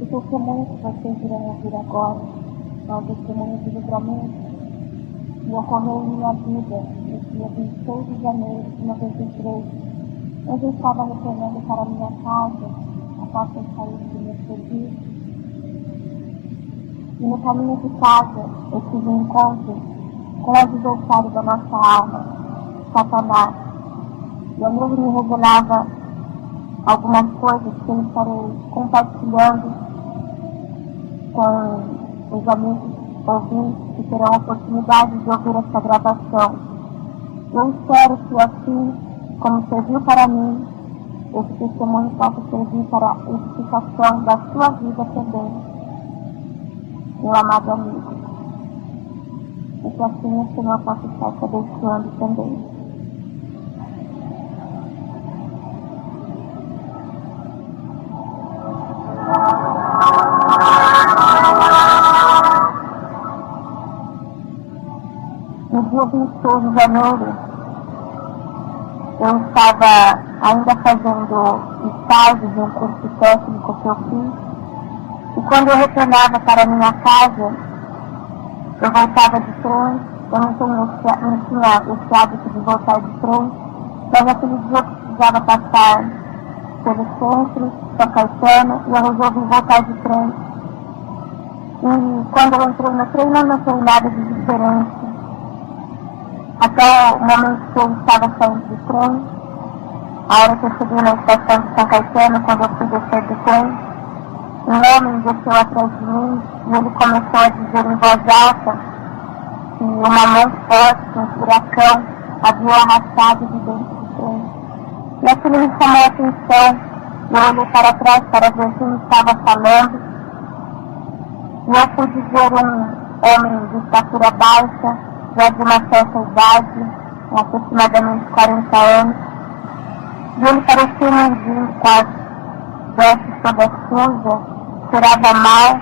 O testemunho que vocês irão ouvir agora é um testemunho de livramento que ocorreu em minha vida no dia 26 de janeiro de 93, onde eu estava retornando para minha casa após ter saído do meu serviço. E no caminho de casa eu tive um encontro com o adversário da nossa alma, Satanás. E ele me revelava algumas coisas que eu estarei compartilhando com os amigos ouvintes que terão a oportunidade de ouvir essa gravação. Eu espero que assim como serviu para mim, esse testemunho possa servir para a edificação da sua vida também, meu amado amigo. E que assim o Senhor possa estar te abençoando também. No dia 26 de janeiro, eu estava ainda fazendo estágio de um curso técnico que eu fiz, e quando eu retornava para minha casa, eu voltava de trem. Eu não tinha esse hábito de voltar de trem, mas naquele dia eu precisava passar pelo centro, São Caetano, e eu resolvi voltar de trem. E quando eu entrei no trem, não notei nada de diferente. Até o momento que eu estava saindo do trem, a hora que eu cheguei na estação de São Caetano, quando eu fui descer do trem, um homem desceu atrás de mim e ele começou a dizer em voz alta que uma mão forte, um furacão, havia o arrastado de dentro do trem. E aquilo me chamou a atenção. Eu olhei para trás para ver quem estava falando, e eu pude ver um homem de estatura baixa, já de uma certa idade, aproximadamente 40 anos, e ele parecia um mendigo, com as vestes todas sujas, cheirava mal.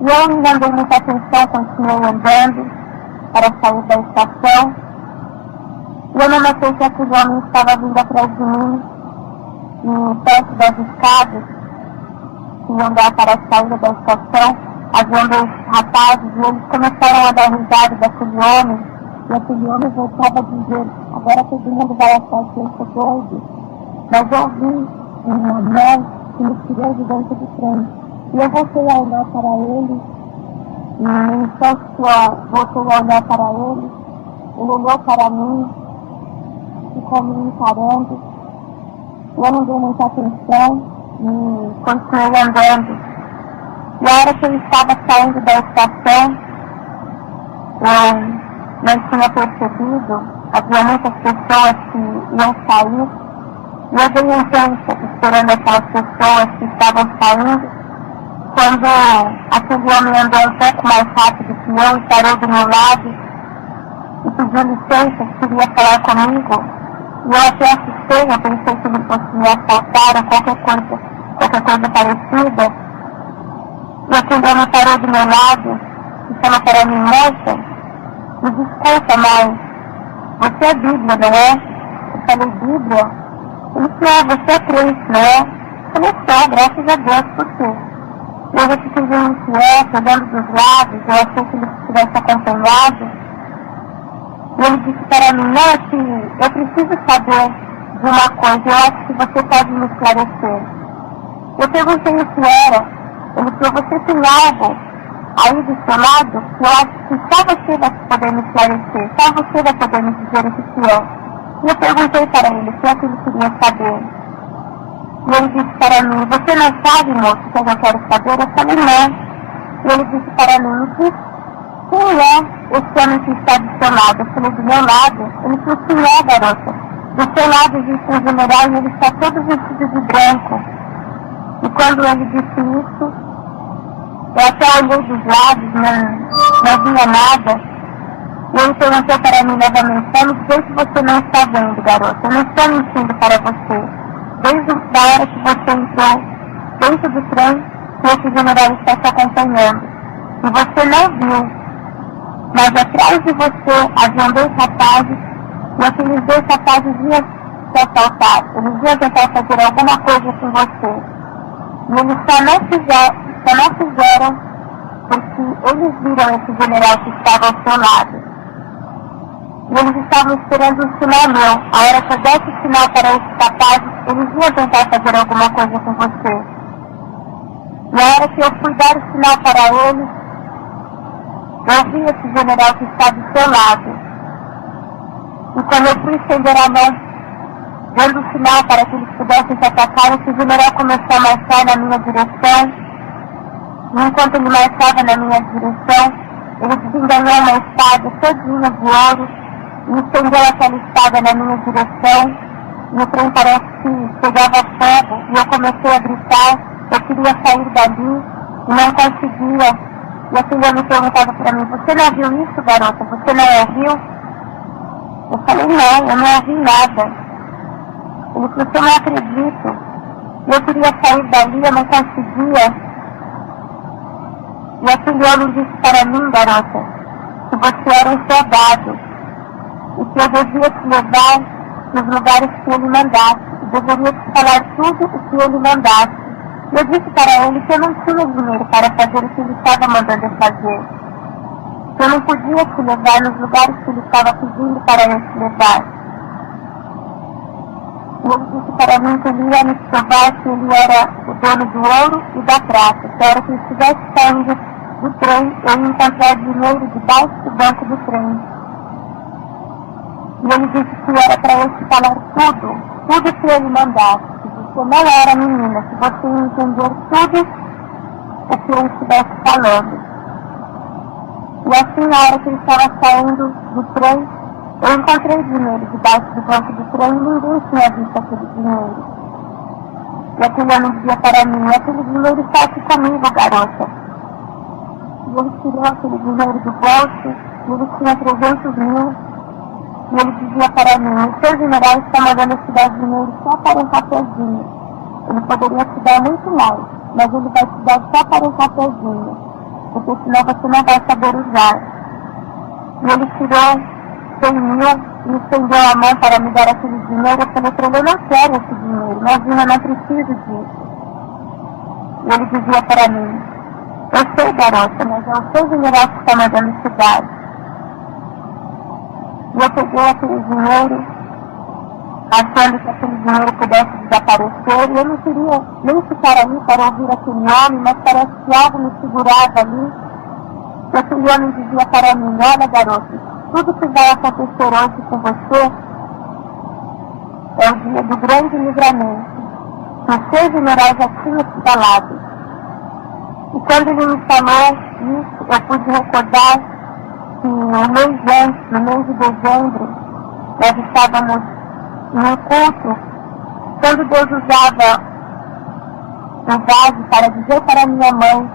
E eu não dei muita atenção, continuei andando para sair da estação, e eu não notei que aquele homem estava vindo atrás de mim, e perto das escadas que iam dar para a saída da estação, havia dois rapazes, e eles começaram a dar risada daquele homem, e aquele homem voltava a dizer: agora todo mundo vai achar que eu sou doido. Mas eu vi uma mão que me tirou de dentro do trem, e eu voltei a olhar para ele, e no instante que eu voltei a olhar para ele olhou para mim, ficou me encarando, e eu não dei muita atenção, e continuei andando. E a hora que eu estava saindo da estação, eu não tinha percebido, havia muitas pessoas que iam sair, e eu dei um tempo esperando aquelas pessoas que estavam saindo, quando aquele homem andou um pouco mais rápido que eu e parou do meu lado e pediu licença, que queria falar comigo. E eu até assustei, eu pensei que ele fosse me assaltar ou qualquer coisa parecida. E aquele homem parou do meu lado e falou para mim: moça, me desculpa, mas você é Bíblia, não é? Eu falei: Bíblia? Ele disse: não, você é crente, não é? Eu falei: só, graças a Deus, por quê? E eu fiquei inquieto, olhando dos lados, eu achei que ele estivesse acompanhado. E ele disse para mim: não, é que eu preciso saber de uma coisa, eu acho que você pode me esclarecer. Eu perguntei o que era. Ele falou: você tem algo aí do seu lado que eu acho que só você vai poder me esclarecer, só você vai poder me dizer o que é. E eu perguntei para ele o que é que ele queria saber. E ele disse para mim: você não sabe, moço, o que eu quero saber? Eu falei: não. E ele disse para mim: quem é esse homem que está do seu lado? Eu falei: do meu lado? Ele falou: quem é, garota? Do seu lado existe um general e ele está todo vestido de branco. E quando ele disse isso, eu até olhei dos lados, não via nada. E ele perguntou para mim novamente: me dizer que você não está vendo, garota. Eu não estou mentindo para você. Desde a hora que você entrou dentro do trem, que esse general está te acompanhando. E você não viu, mas atrás de você haviam dois rapazes E aqueles dois rapazes iam te assaltar, eles iam tentar fazer alguma coisa com você. E eles só não fizeram porque eles viram esse general que estava ao seu lado. E eles estavam esperando um sinal meu. A hora que eu desse sinal para esses rapazes, eles iam tentar fazer alguma coisa com você. E a hora que eu fui dar o sinal para eles, eu vi esse general que está do seu lado. E quando eu fui estender a mão, dando o sinal para que eles pudessem te atacar, esse general começou a marchar na minha direção. E enquanto ele marchava na minha direção, ele desenganhou uma espada todinha de ouro e estendeu aquela espada na minha direção. E o trem parece que pegava fogo e eu comecei a gritar. Eu queria sair dali e não conseguia. E aquele homem perguntava para mim: você não viu isso, garota? Você não ouviu? Eu falei: não, eu não ouvi nada. Ele falou: eu não acredito. Eu queria sair dali, eu não conseguia. E aquele homem disse para mim: garota, que você era um soldado e que eu devia te levar nos lugares que ele mandasse. Eu deveria te falar tudo o que ele mandasse. Eu disse para ele que eu não tinha dinheiro para fazer o que ele estava mandando eu fazer. Que eu não podia te levar nos lugares que ele estava pedindo para eu te levar. E ele disse para mim que ele ia me provar que ele era o dono do ouro e da prata. Que a hora que ele estivesse saindo do trem, eu ia encontrar dinheiro debaixo do banco do trem. E ele disse que era para eu te falar tudo que ele mandasse. Você não era menina, se você ia entender tudo o que eu estivesse falando. E assim, na hora que ele estava saindo do trem, eu encontrei dinheiro debaixo do banco do trem e ninguém tinha visto aquele dinheiro. E aquele homem dizia para mim: aquele dinheiro está aqui comigo, garota. E ele tirou aquele dinheiro do bolso, e ele tinha 300 mil. E ele dizia para mim: o seu general está mandando eu te dar dinheiro só para um cafezinho. Ele poderia te dar muito mais, mas ele vai te dar só para um cafezinho, porque senão você não vai saber usar. E ele tirou 100 mil e estendeu a mão para me dar aquele dinheiro. Eu falei para ele: eu não quero esse dinheiro, imagina, eu não preciso disso. E ele dizia para mim: eu sei, garota, mas é o seu general que está mandando te dar. E eu peguei aquele dinheiro, achando que aquele dinheiro pudesse desaparecer, e eu não queria nem ficar ali para ouvir aquele homem, mas parece que algo me segurava ali. E aquele homem dizia para mim: olha, garota, tudo que vai acontecer hoje com você é o dia do grande livramento, que o seu general já tinha te falado. E quando ele me falou isso, eu pude recordar que no mês de dezembro, nós estávamos num culto, quando Deus usava um vaso para dizer para minha mãe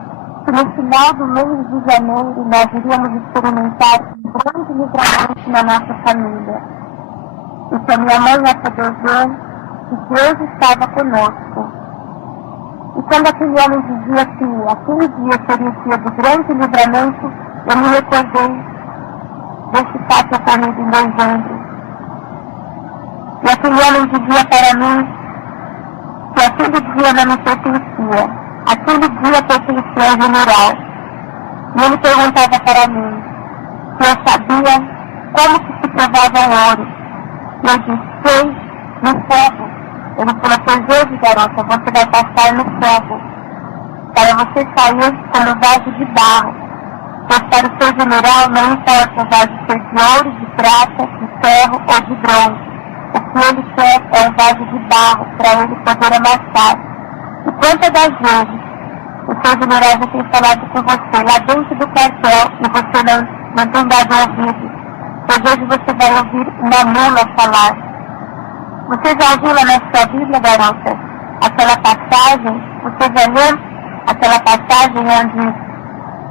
que no final do mês de janeiro nós iríamos experimentar um grande livramento na nossa família. E que a minha mãe ia poder ver que Deus estava conosco. E quando aquele homem dizia que aquele dia seria o dia do grande livramento, eu me recordei desse fato ocorrido em dezembro. E aquele homem dizia para mim que aquele dia não me pertencia. Aquele dia pertencia ao general. E ele perguntava para mim se eu sabia como que se provava o ouro. E eu disse: sei, no fogo. Ele falou: pois hoje, garota, você vai passar no fogo, para você sair como vaso de barro. Pois para o seu general não importa o vaso ser de ouro, de prata, de ferro ou de bronze. O que ele quer é um vaso de barro para ele poder amassar. E quantas das vezes o seu general já tem falado com você lá dentro do quartel e você não tem dado ouvido? Pois hoje você vai ouvir uma mula falar. Você já ouviu lá na sua Bíblia, garota, aquela passagem? Você já leu aquela passagem onde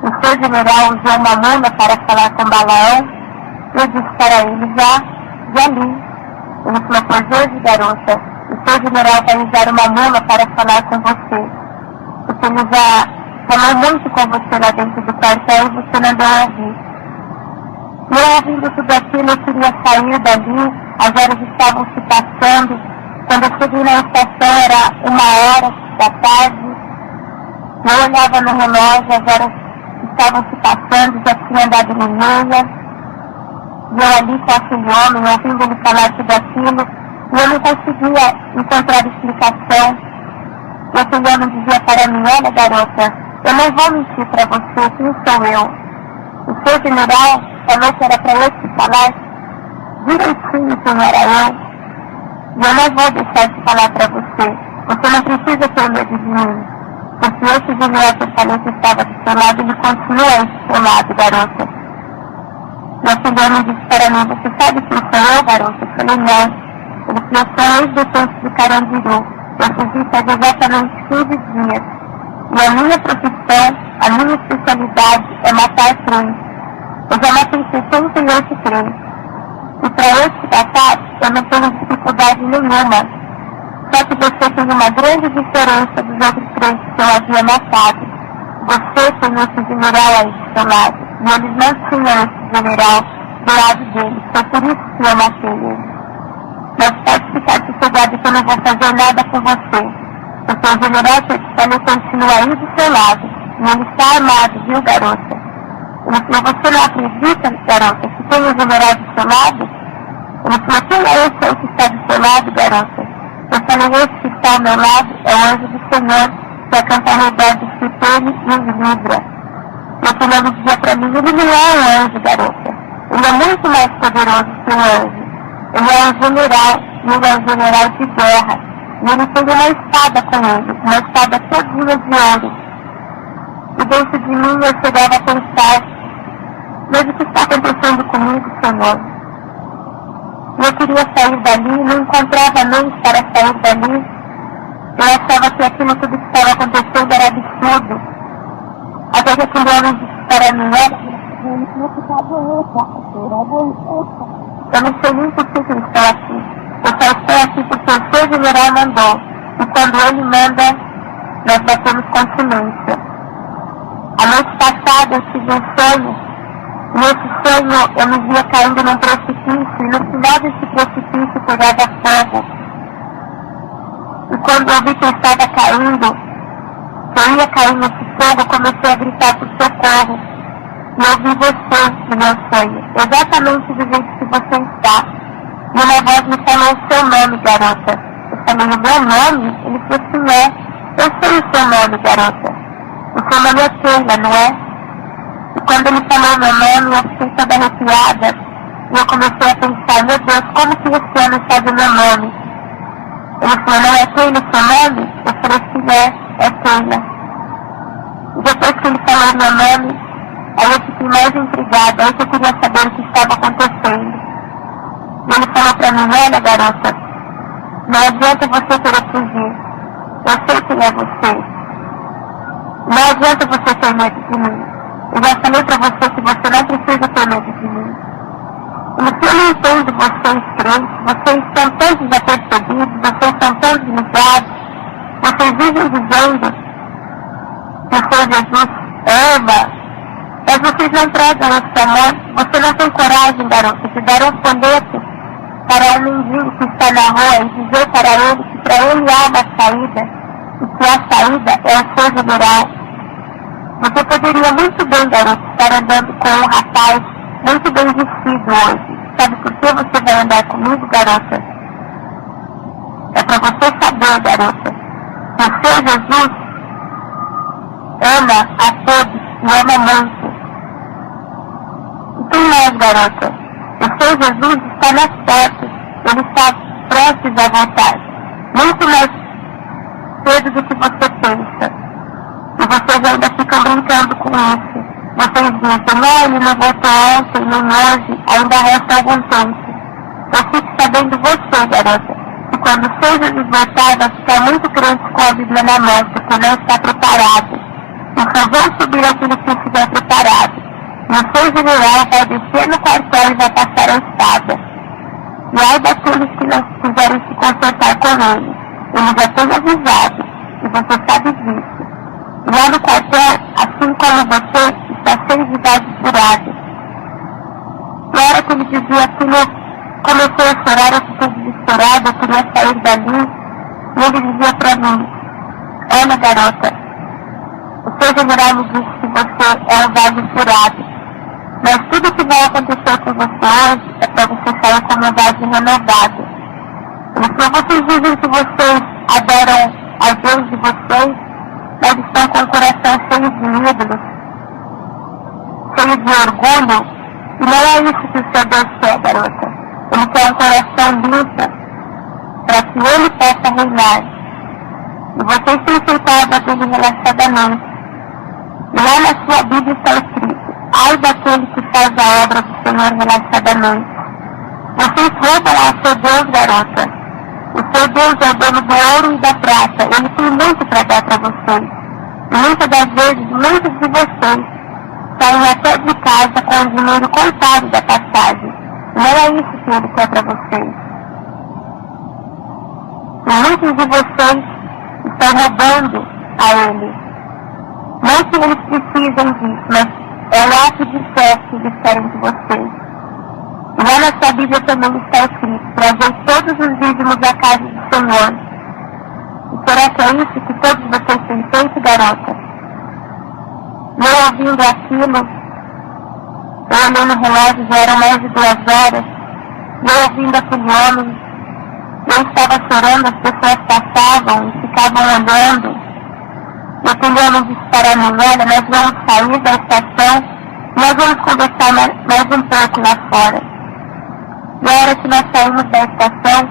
o seu general usou uma mula para falar com Balaão? Eu disse para ele: já li. Ele falou: pois hoje, garota, o seu general vai usar uma mula para falar com você. Porque ele já falou muito com você lá dentro do quartel e você não deu a ouvir. E eu, ouvindo tudo aquilo, eu queria sair dali, as horas estavam se passando. Quando eu cheguei na estação era 1h da tarde. Eu olhava no relógio, as horas estavam se passando, já tinha andado no meia. E eu ali com aquele homem, ouvindo ele falar tudo aquilo, e eu não conseguia encontrar explicação. E aquele homem dizia para mim: olha, garota, eu não vou mentir para você, quem sou eu? O seu general falou que era para eu te falar direitinho quem era eu. E eu não vou deixar de falar para você. Você não precisa ter medo de mim. Porque esse general que eu falei que estava do seu lado, ele continua do seu lado, garota. E aquele homem disse para mim: você sabe quem sou eu, garota? Eu falei: não. Ele falou: eu sou ex-detente de Carandiru. Eu fugi faz exatamente 15 dias. E a minha profissão, a minha especialidade é matar trens. Eu já matei 68 trens. E para eu te matar, eu não tenho dificuldade nenhuma. Só que você tem uma grande diferença dos outros trens que eu havia matado. Você tem esse general aí do seu lado. E eles não tinham esse general do lado deles. Foi por isso que eu matei ele. Mas pode ficar sossegado que eu não vou fazer nada com você. Porque o general que eu te falei continua aí do seu lado. E ele está armado, viu, garota? Ele falou: você não acredita, garota, que tem um general do seu lado? Ele falou: quem é esse aí que está do seu lado, garota? Eu falei: esse que está ao meu lado é o anjo do Senhor, que acampa ao redor do Cipene e os livra. E aquele homem dizia para mim: ele não é um anjo, garota. Ele é muito mais poderoso que um anjo. Ele é um general, e ele é um general de guerra. E ele tem uma espada com ele, uma espada todinha de ouro. E dentro de mim eu chegava a pensar: mas o que está acontecendo comigo, Senhor? E eu queria sair dali, não encontrava meios para sair dali. Eu achava que aquilo tudo que estava acontecendo era absurdo. Até que aquele homem disse para mim: eu não sei nem por que eu estou aqui. Eu só estou aqui porque o seu general mandou. E quando ele manda, nós batemos continência. A noite passada eu tive um sonho. E nesse sonho eu me via caindo num precipício. E no final desse precipício pegava fogo. E quando eu vi que eu estava caindo, que eu ia cair nesse fogo, eu comecei a gritar por socorro. E eu vi você no meu sonho, exatamente do jeito que você está. E uma voz me falou o seu nome, garota. Eu falei: o meu nome? Ele falou: sim, é. Eu sei o seu nome, garota. O seu nome é Keila, não é? E quando ele falou meu nome, eu fiquei toda arrepiada. E eu comecei a pensar: meu Deus, como que esse homem sabe o meu nome? Ele falou: não é Keila o seu nome? Eu falei: sim, é Keila. E depois que ele falou meu nome, aí eu fiquei mais intrigada, aí que eu queria saber o que estava acontecendo. E ele falou para mim: olha, garota, não adianta você querer fugir. Eu sei quem é você. Não adianta você ter medo de mim. Eu já falei para você que você não precisa ter medo de mim. E se eu não entendo vocês três, vocês são tão desapercebidos, vocês são tão desligados, vocês vivem dizendo que o Senhor Jesus ama, mas vocês não pregam esse amor. Você não tem coragem, garota, de dar um folheto para um mendigo que está na rua e dizer para ele que para ele há uma saída e que a saída é o seu general. Você poderia muito bem, garota, estar andando com um rapaz muito bem vestido hoje. Sabe por que você vai andar comigo, garota? É para você saber, garota, que o seu Jesus ama a todos e ama muito. E tem mais, garota. O seu Jesus está nas portas. Ele está prestes a voltar. Muito mais cedo do que você pensa. E vocês ainda ficam brincando com isso. Vocês dizem: não, ele não voltou ontem, nem hoje, ainda resta algum tempo. Eu fico sabendo você, garota, que quando o seu Jesus voltar, vai ficar muito crente com a Bíblia na mão, porque não está preparado. Então vão subir aquilo que estiver preparado. E o seu general vai descer no quartel e vai passar a espada. E ai daqueles que não quiserem se consertar com ele. Ele já tem avisado, e você sabe disso. E lá no quartel, assim como você, está cheio de dados furados. que ele dizia aquilo, comecei a chorar, eu fiquei desesperada, eu queria sair dali. E ele dizia para mim: olha, garota, o seu general me disse que você é um vaso furado, mas tudo que vai acontecer com você hoje é para você sair como um vaso renovado. Ele falou: vocês dizem que vocês adoram a Deus de vocês, mas estão com o coração cheio de ídolos, cheio de orgulho, e não é isso que o seu Deus quer, garota. Ele quer um coração limpo, para que ele possa reinar. E vocês têm aceitado dele relaxadamente. E lá na sua Bíblia está escrito: ai daquele que faz a obra do Senhor relaxadamente. Vocês roubam ao seu Deus, garota. O seu Deus é o dono do ouro e da prata. Ele tem muito para dar para vocês. E muitas das vezes, muitos de vocês saem até de casa com o dinheiro contado da passagem. Não é isso que ele quer para vocês. E muitos de vocês estão roubando a ele. Não que eles precisem disso, mas é um ato de fé que eles querem de vocês. E lá na sua Bíblia também está escrito: trazei todos os dízimos à casa do Senhor. E será que é isso que todos vocês têm feito, garota? Não ouvindo aquilo, eu olhei no relógio, já eram mais de 2 horas, e eu ouvindo aquele homem, eu estava chorando, as pessoas passavam e ficavam olhando. E aquele homem disse para mim: olha, nós vamos sair da estação, nós vamos conversar mais um pouco lá fora. E a hora que nós saímos da estação,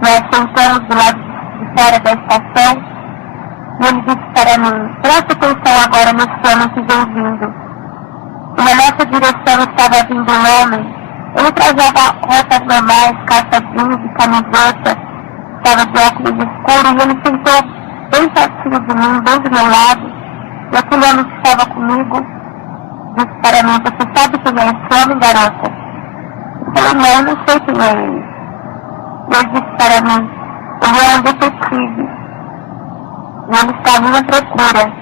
nós sentamos do lado de fora da estação, e ele disse para mim: presta atenção agora nesse homem que vem vindo. E na nossa direção estava vindo um homem. Ele trajava roupas normais, calça jeans e camiseta, estava de óculos escuros, e ele sentou bem pertinho de mim, bem do meu lado. E aquele homem que estava comigo disse para mim: você sabe quem é esse homem, garota? Eu falei: não, não sei quem é ele. E ele disse para mim: ele é um detetive. E ele está à minha procura.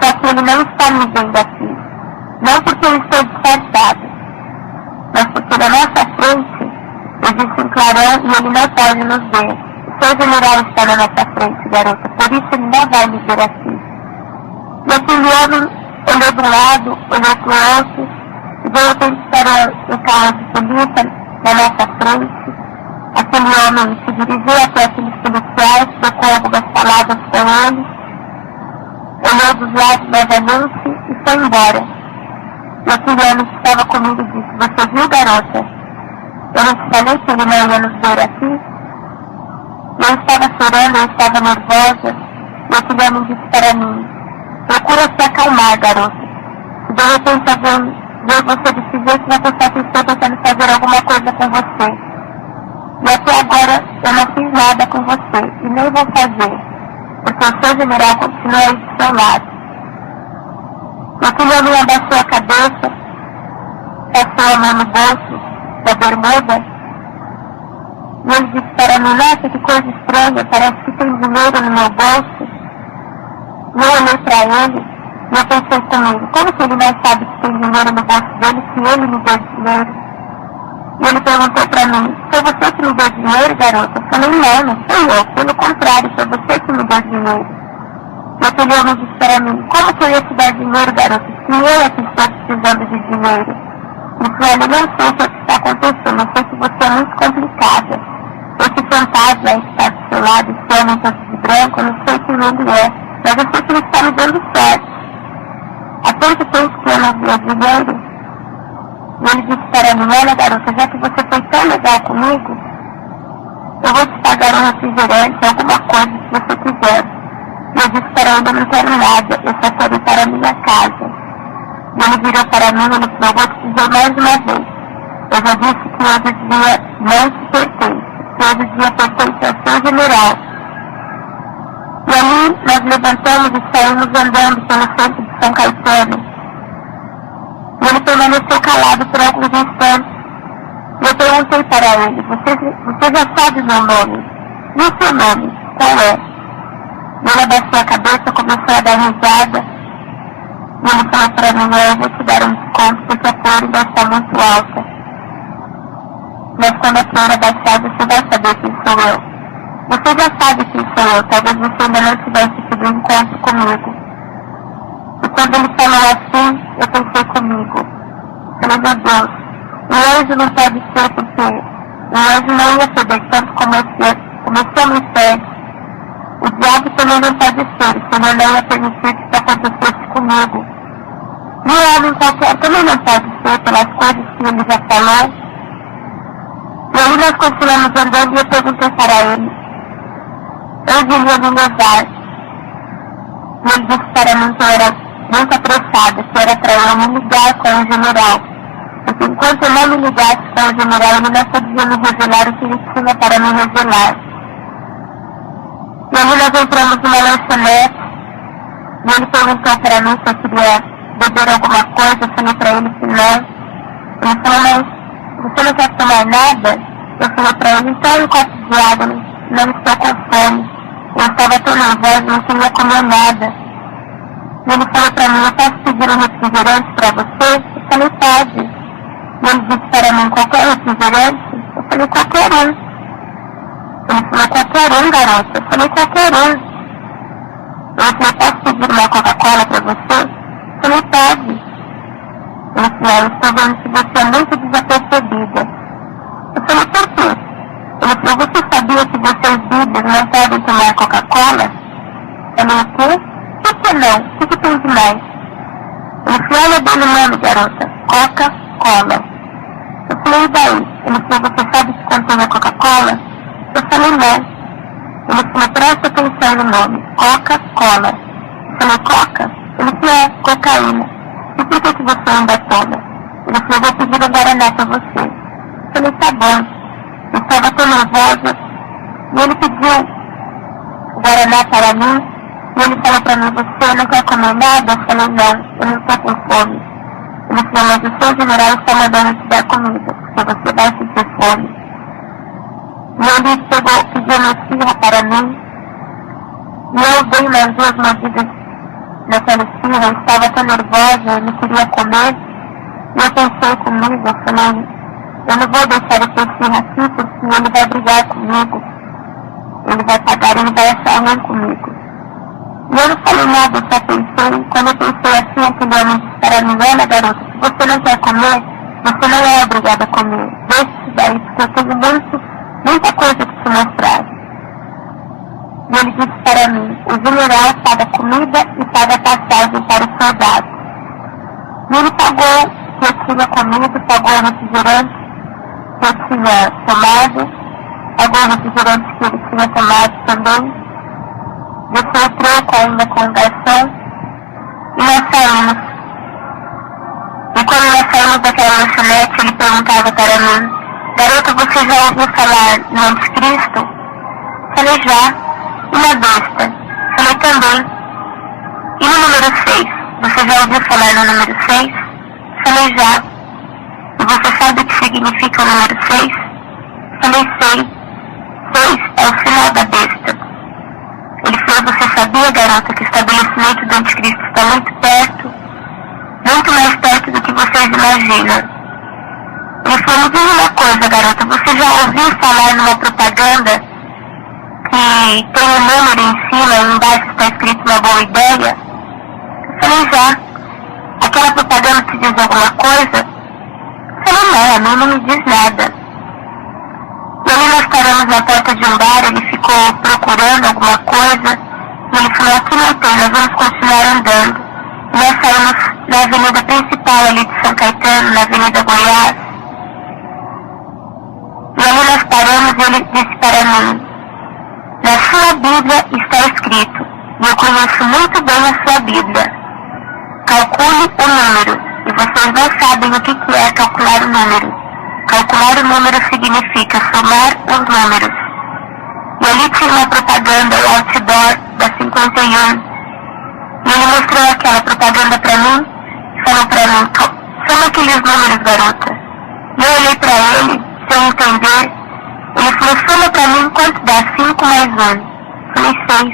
Só que ele não está me vendo aqui. Não porque eu estou disfarçado, mas porque na nossa frente existe um clarão e ele não pode nos ver. O seu general está na nossa frente, garota, por isso ele não vai me ver aqui. E aquele homem olhou de um lado, olhou para o outro, e de repente parou o carro de polícia na nossa frente. Aquele homem se dirigiu até aqueles policiais, trocou algumas palavras com eles, olhou dos lados novamente e foi embora. E aquele homem que estava comigo disse: você viu, garota? Eu não te falei que ele não ia nos ver aqui? Eu estava chorando, eu estava nervosa, e aquele homem disse para mim: procura se acalmar, garota. Se de repente alguém ver você desse jeito, vai pensar que estou tentando fazer alguma coisa com você. E até agora eu não fiz nada com você, e nem vou fazer, porque o seu general continua aí do seu lado. E aquele homem abaixou a cabeça, passou a mão no bolso da bermuda, e ele disse para mim: nossa, que coisa estranha, parece que tem dinheiro no meu bolso. E eu olhei para ele e eu pensei comigo: como que ele não sabe que tem dinheiro no bolso dele se ele me deu dinheiro? E ele perguntou para mim: foi você que me deu dinheiro, garota? Eu falei: não fui eu, pelo contrário, foi você que me deu dinheiro. E aquele homem disse para mim: como que eu ia te dar dinheiro, garota, se eu é que estou precisando de dinheiro? Eu falei: olha, não sei o que está acontecendo, eu sei que você é muito complicada. Esse fantasma aí que está do seu lado, esse homem todo de branco, eu não sei quem ele é, mas eu sei que ele está me dando sorte. Há tanto tempo que eu não vi o dinheiro. E ele disse para mim: olha, garota, já que você foi tão legal comigo, eu vou te pagar um refrigerante, alguma coisa que você quiser. E eu disse para ele: eu não quero nada, eu só quero ir para a minha casa. E ele virou para mim e ele falou: vou te dizer mais uma vez, eu já disse que hoje o dia não te pertence, que hoje o dia pertence ao seu general. E aí nós levantamos e saímos andando pelo centro de São Caetano. E ele permaneceu calado por alguns instantes. E eu perguntei para ele: você já sabe meu nome? E o seu nome? Qual é? E ele abaixou a cabeça, começou a dar risada. E ele falou para mim: eu vou te dar um desconto porque a poeira ainda está muito alta. Mas quando a poeira baixar, você vai saber quem sou eu. Você já sabe quem sou eu, talvez você ainda não tivesse tido um encontro comigo. E quando ele falou assim, eu pensei comigo. Falei: meu Deus, o anjo não pode ser, porque o anjo não ia ceder tanto como esse homem fez. O diabo também não pode ser, o Senhor não ia permitir que isso acontecesse comigo. E o homem qualquer também não pode ser, pelas coisas que ele já falou. E aí nós continuamos andando e eu perguntei para ele: onde ele ia me levar? E ele disse para mim que eu era muito apressada, que era para eu me ligar com o general. Porque enquanto eu não me ligasse com o general, ele não podia me revelar o que ele tinha para me revelar. E aí nós entramos numa lanchonete e ele perguntou para mim se eu queria beber alguma coisa. Eu falei para ele que não. Ele falou: mas você não quer tomar nada? Eu falei para ele: então um copo de água, não estou com fome. Eu estava tão nervosa, não queria comer nada. E ele falou para mim: eu posso pedir um refrigerante para você? Eu falei: pode. E ele disse para mim: qualquer refrigerante? Eu falei: qualquer um. Ele falou: qualquer um, garota? Eu falei: qualquer um. Ele falou: posso pedir uma Coca-Cola para você? Eu falei: pode. Ele falou: eu estou vendo que você é muito desapercebida. Eu falei: por quê? Ele falou: você sabia que vocês bíblios não podem tomar Coca-Cola? Eu falei: o quê? Por que não? O que tem demais? Ele falou: olha bem no nome, garota. Coca-Cola. Eu falei: e daí? Ele falou: você sabe que contém a Coca-Cola? Eu falei: não. Ele falou: presta atenção no nome. Coca-Cola. Eu falei: Coca? Ele falou: é, cocaína. E por que você ainda toma? Ele falou: vou pedir um Guaraná para você. Eu falei: tá bom. Eu estava tão nervosa. E ele pediu o Guaraná para mim. E ele falou para mim: você não quer comer nada? Eu falei: não, eu não estou com fome. Ele falou: mas o seu general está mandando te dar comida, porque você vai sentir fome. E ele pediu uma esfirra para mim. E eu dei mais duas mordidas naquela esfirra. Eu estava tão nervosa, eu não queria comer. E eu pensei comigo, eu falei: eu não vou deixar essa esfirra aqui, porque ele vai brigar comigo. Ele vai pagar, ele vai achar ruim comigo. E eu não falei nada, eu só pensei. Quando eu pensei assim, aquele homem disse para mim: olha, garota, se você não quer comer, você não é obrigada a comer. Deixe isso daí, porque eu tenho muita coisa que te mostrar. E ele disse para mim: o general paga comida e paga passagem para os soldados. E ele pagou o que eu tinha comido, pagou o refrigerante que eu tinha tomado, pagou o refrigerante que ele tinha tomado também. Deixou o troco ainda com o garçom. E nós saímos. E quando nós saímos daquela lanchonete, ele perguntava para mim: garota, você já ouviu falar no Anticristo? Falei: já. E na besta? Falei: também. E no número 6? Você já ouviu falar no número 6? Falei: já. E você sabe o que significa o número 6? Falei: sei. 6 é o final da besta. Ele falou: você sabia, garota, que o estabelecimento do Anticristo está muito perto? Muito mais perto do que vocês imaginam. Ele falou: me diz uma coisa, garota, você já ouviu falar numa propaganda que tem um número em cima e embaixo está escrito uma boa ideia? Eu falei: já. Aquela propaganda te diz alguma coisa? Eu falei: não, a mim não me diz nada. E aí nós paramos na porta de um bar, ele ficou procurando alguma coisa. E ele falou: aqui não tem, nós vamos continuar andando. E nós saímos na avenida principal ali de São Caetano, na Avenida Goiás. E aí nós paramos e ele disse para mim: na sua Bíblia está escrito, e eu conheço muito bem a sua Bíblia, calcule o número. E vocês não sabem o que é calcular o número. Calcular o número significa somar os números. E ali tinha uma propaganda, o outdoor da 51. E ele mostrou aquela propaganda para mim e falou para mim: soma aqueles números, garota. E eu olhei para ele, sem entender. Ele falou: soma para mim quanto dá 5 mais 1. Falei: 6.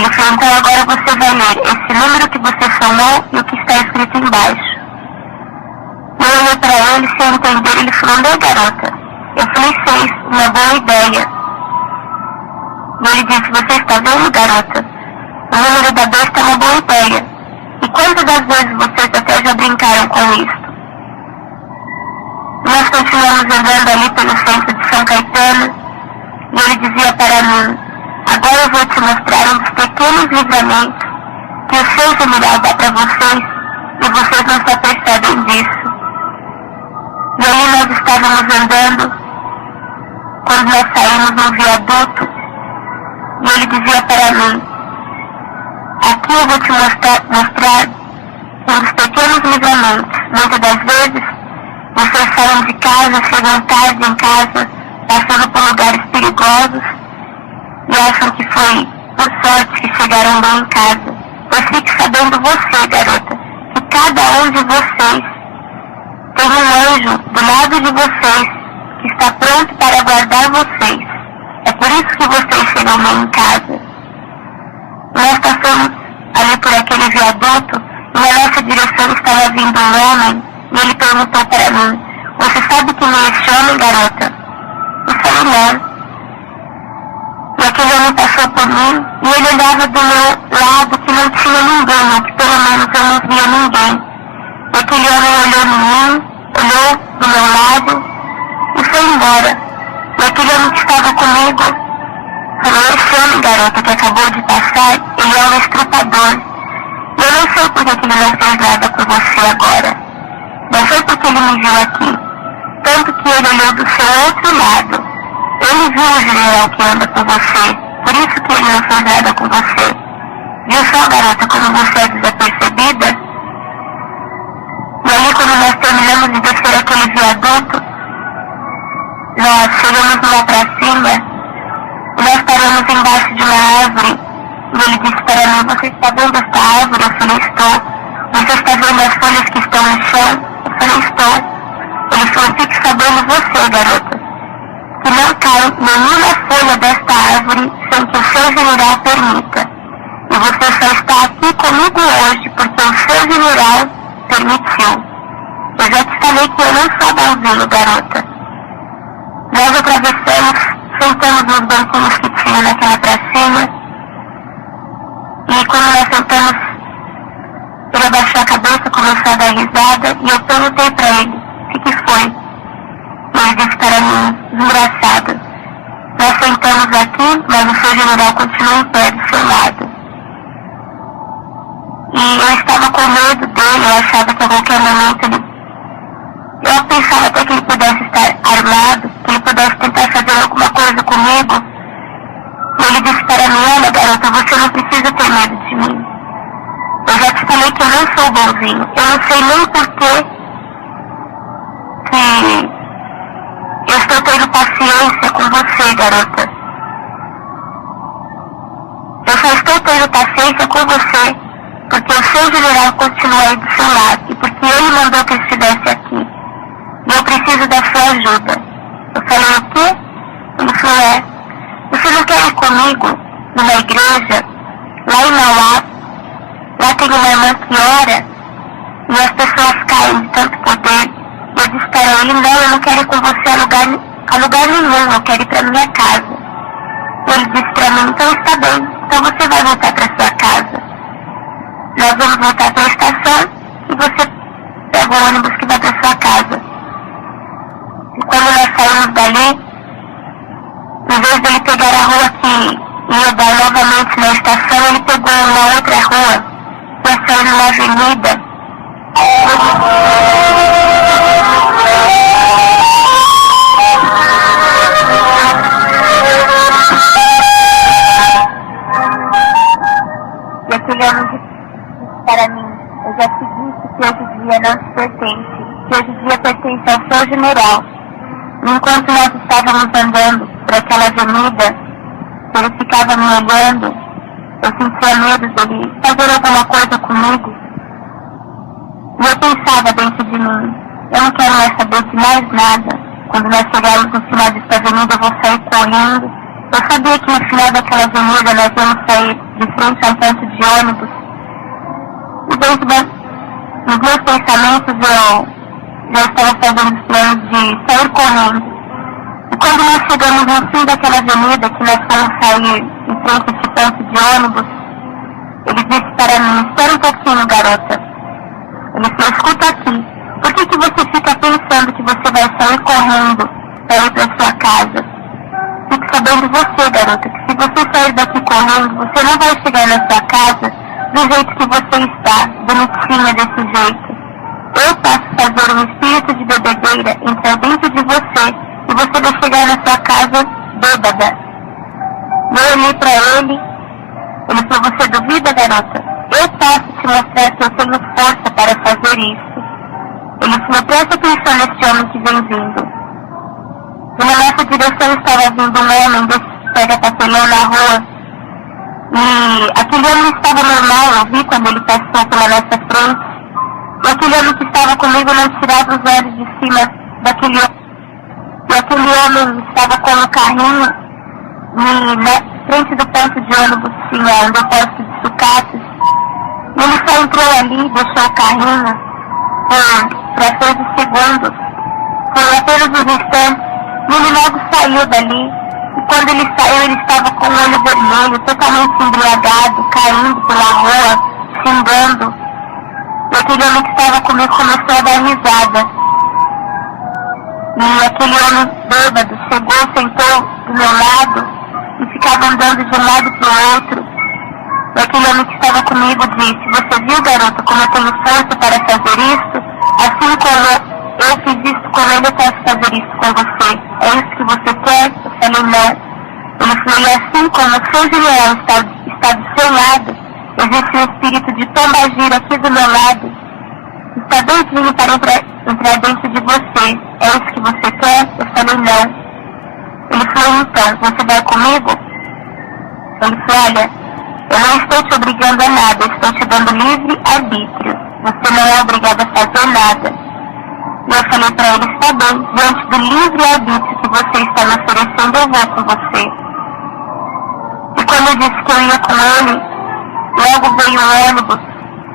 Ele falou, então agora você vai ler esse número que você chamou e o que está escrito embaixo. Eu olhei para ele sem entender, ele falou, lê, garota. Eu falei, 6, uma boa ideia. E ele disse, você está vendo, garota? O número da besta é uma boa ideia. E quantas das vezes vocês até já brincaram com isso? Nós continuamos andando ali pelo centro de São Caetano e ele dizia para mim, agora eu vou te mostrar um dos pequenos livramentos que o seu general dá para vocês e vocês não se apercebem disso. E aí nós estávamos andando quando nós saímos num viaduto e ele dizia para mim, aqui eu vou te mostrar um dos pequenos livramentos. Muitas das vezes vocês saem de casa, chegam tarde em casa, passando por lugares perigosos e acham que foi por sorte que chegaram bem em casa. Mas fique sabendo você, garota, que cada um de vocês tem um anjo do lado de vocês que está pronto para guardar vocês. É por isso que vocês chegam bem em casa. Nós passamos ali por aquele viaduto e na nossa direção estava vindo um homem e ele perguntou para mim, você sabe quem é esse homem, garota? Eu falei, não. E aquele homem passou por mim e ele olhava do meu lado que não tinha ninguém, ou que pelo menos eu não via ninguém. E aquele homem olhou em mim, olhou do meu lado e foi embora. E aquele homem que estava comigo falou, esse homem, garota, que acabou de passar, ele é um estrupador. E eu não sei por que ele não fez nada por você agora. Não foi porque ele me viu aqui. Tanto que ele olhou do seu outro lado. Ele viu o general que anda com você. Por isso que ele não fez nada com você. Viu só, garota, como você é desapercebida? E aí, quando nós terminamos de descer aquele viaduto, nós chegamos numa pracinha e nós paramos embaixo de uma árvore. E ele disse para mim, você está vendo esta árvore? Eu falei, estou. Você está vendo as folhas que estão no chão? Eu falei, estou. Ele falou, fique sabendo você, garota, que não cai nenhuma folha desta árvore sem que o seu general permita. E você só está aqui comigo hoje porque o seu general permitiu. Eu já te falei que eu não sou bonzinho, garota. Nós atravessamos, sentamos nos banquinhos que tinha naquela pracinha. E quando nós sentamos, ele abaixou a cabeça, começou a dar risada e eu perguntei para ele, o que foi? E ele disse para mim, desgraçado, nós sentamos aqui, mas o seu general continua em pé do seu lado. E eu estava com medo dele, eu achava que a qualquer momento ele... Eu pensava até que ele pudesse estar armado, que ele pudesse tentar fazer alguma coisa comigo. E ele disse para mim, olha, garota, você não precisa ter medo de mim. Eu já te falei que eu não sou bonzinho. Eu não sei nem por que eu estou tendo paciência com você, garota. Eu só estou tendo paciência com você porque o seu general continua aí do seu lado e porque ele mandou que eu estivesse aqui. E eu preciso da sua ajuda. Eu falei, o quê? Ele falou, você não quer ir comigo numa igreja lá em Mauá? Lá tem uma irmã que ora e as pessoas caem de tanto poder. Eu disse para ele, não, eu não quero ir com você a lugar nenhum, eu quero ir para minha casa. Ele disse para mim, então está bem, então você vai voltar para sua casa. Nós vamos voltar para a estação e você pega o ônibus que vai para sua casa. E quando nós saímos dali, em vez dele pegar a rua que ia dar novamente na estação, ele pegou uma outra rua, e saiu numa avenida. E aquele homem disse para mim, eu já te disse que hoje o dia não te pertence, que hoje o dia pertence ao seu general. E enquanto nós estávamos andando por aquela avenida, ele ficava me olhando, eu sentia medo dele fazer alguma coisa comigo. E eu pensava dentro de mim, eu não quero mais saber de mais nada. Quando nós chegarmos no final dessa avenida, eu vou sair correndo. Eu sabia que no final daquela avenida nós íamos sair de frente a um ponto de ônibus. E dentro dos meus pensamentos eu já estava fazendo os planos de sair correndo. E quando nós chegamos no fim daquela avenida, que nós fomos sair em frente a esse ponto de ônibus, ele disse para mim: espera um pouquinho, garota. Ele falou: escuta aqui, por que você fica pensando que você vai sair correndo para ir para sua casa? Fique sabendo você, garota, que se você sair daqui correndo, você não vai chegar na sua casa do jeito que você está, bonitinha desse jeito. Eu posso fazer um espírito de bebedeira entrar dentro de você e você vai chegar na sua casa bêbada. Eu olhei para ele falou: você duvida, garota? Eu posso te mostrar que eu tenho força para fazer isso. Ele falou: presta atenção nesse homem que vem vindo. E na nossa direção estava vindo um homem desse pega-papelão na rua. E aquele homem estava normal, eu vi quando ele passou pela nossa frente. E aquele homem que estava comigo não tirava os olhos de cima daquele homem. E aquele homem estava com um carrinho e na frente do ponto de ônibus tinha um depósito de sucatas. E ele só entrou ali, deixou o carrinho por 13 segundos. Foi apenas uns instantes. E ele logo saiu dali. E quando ele saiu, ele estava com o olho vermelho, totalmente embriagado, caindo pela rua, xingando. E aquele homem que estava comigo começou a dar risada. E aquele homem bêbado chegou, sentou do meu lado e ficava andando de um lado para o outro. E aquele homem que estava comigo disse: você viu, garota, como eu tenho força para fazer isso? Assim como eu fiz isso com ele, eu posso fazer isso com você. É isso que você quer? Eu falei: não. Ele falou: e assim como o seu general está do seu lado, existe um espírito de pombagira aqui do meu lado. Está doidinho para entrar dentro de você. É isso que você quer? Eu falei: não. Ele falou: então, você vai comigo? Ele falou: olha, eu não estou te obrigando a nada, eu estou te dando livre arbítrio. Você não é obrigado a fazer nada. E eu falei para ele: está bem, diante do livre arbítrio que você está me oferecendo, eu vou com você. E quando eu disse que eu ia com ele, logo veio um ônibus,